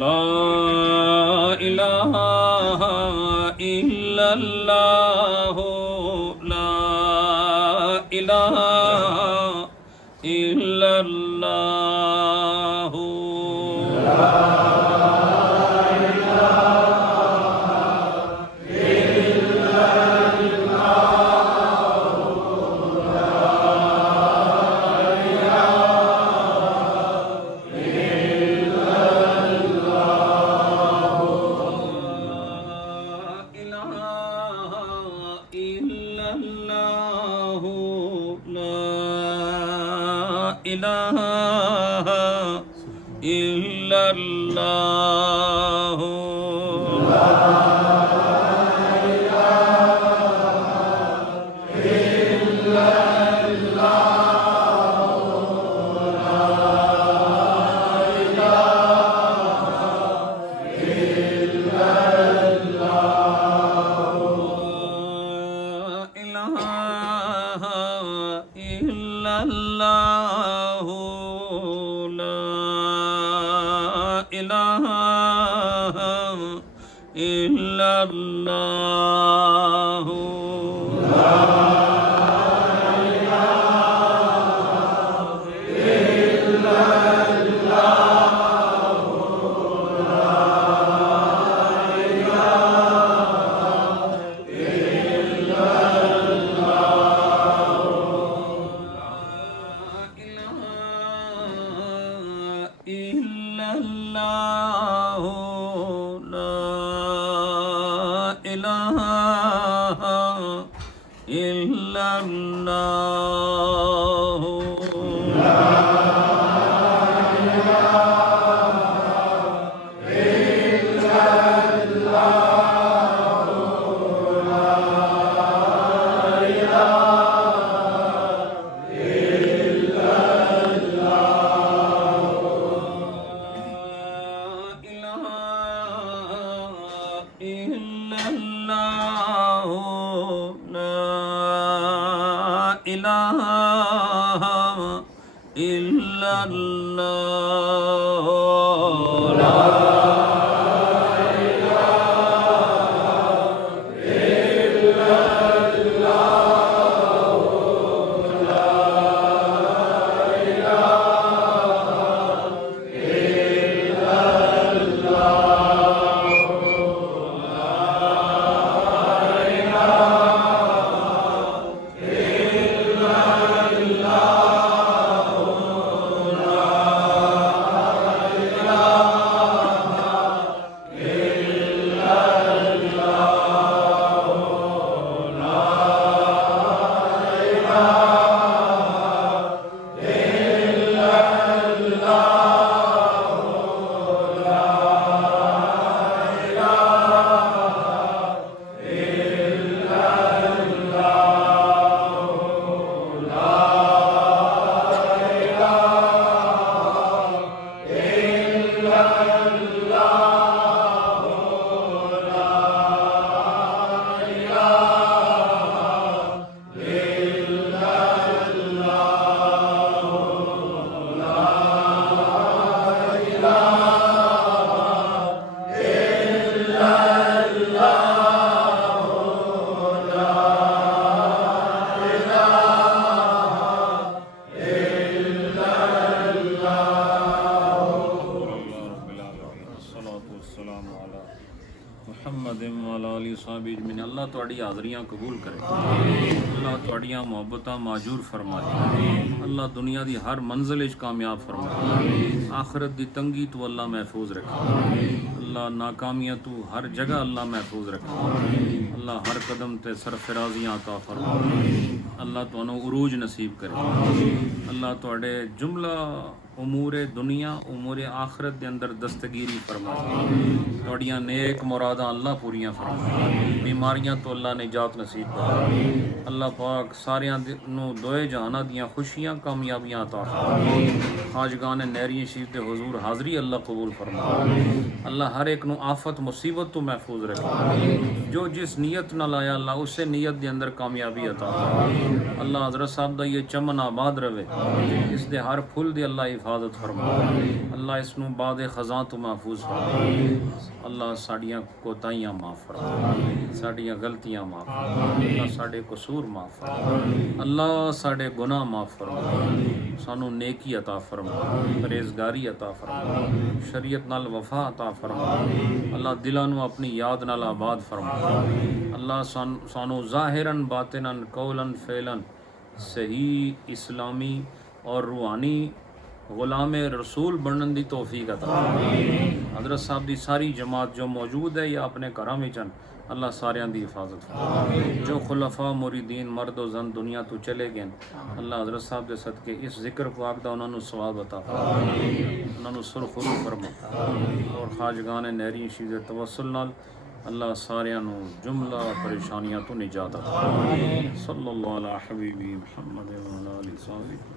ला इलाहा इल्लल्लाह ला इलाहा इल्लल्लाह इलाहा इल्लल्लाह अल्लाह तुहाड़ी हाज़रियां कबूल करे, अल्लाह तुहाड़ियां मुहब्बतां माजूर फरमाए, अल्लाह दुनिया दी हर मंजिल इच कामयाब फरमाए, आखिरत दी तंगी तू अल्लाह महफूज रखे, अल्लाह नाकामियां तू हर जगह अल्लाह महफूज रखे, अल्लाह हर कदम ते सरफराजियां अता फरमाए, अल्लाह तुहानू उरूज नसीब करे, अल्लाह तुहाडे जुमला उमूर दुनिया उमूर आखरत के अंदर दस्तगीरी फरमाए, तुहाड़ियां नेक मुरादां अल्लाह पूरियां फरमाए, बीमारियां तो अल्लाह निजात नसीब फरमाए, अल्लाह पाक सारियां नू दोए जहाना दियां खुशियां कामयाबियां अता फरमाए, खाजगान नहरी शरीफ दे हुजूर हाज़री अल्लाह कबूल फरमाए, अल्लाह हर एक नू आफत मुसीबत तो महफूज रखे, जो जिस नीयत नाल आया अल्लाह उसे नीयत के अंदर कामयाबी अता फरमाए, अल्लाह हज़रत साहब दा ये चमन आबाद रवे, इस दे हर फुल दे अल्लाह हिफाजत फरमा। अल्लाह इसनूं बाद खज़ां तो महफूज फरमा। अल्लाह साड़ियाँ कोताहियाँ माफ़ फरमा, साड़ियाँ गलतियाँ माफ़ फरमा, अल्लाह साढ़े कसूर माफ़ फरमा, अल्लाह साढ़े गुनाह माफ़ फरमा, सानू नेकी अता फरमा, परहेज़गारी अता फरमा, शरीयत नाल वफा अता फरमा। अल्लाह दिलां नूं अपनी याद नाल आबाद फरमा। अल्लाह सानू ज़ाहिरन बातिनन कौलन फ़ेलन सही इस्लामी और रूहानी गुलाम रसूल बनने की तौफीक अता फरमा। हज़रत साहब की सारी जमात जो मौजूद है या अपने घरों में चन, अल्लाह सारियां दी हिफाजत फरमा। जो खुलफा मुरीदीन मर्द व जन दुनिया तो चले गए, अल्लाह हज़रत साहब के सदके इस जिक्र पाक दा उन्होंने सवाब अता फरमा, उन्होंने सुरखुरू फरमा और खाजगान नहरी शीज़ तवस्सुल नाल अल्लाह सारियां नू जुमला परेशानियां तो निजात अता फरमा। सल्लल्लाहु अलैहि हबीबी मुहम्मद व अला आलिहि व सहबिही।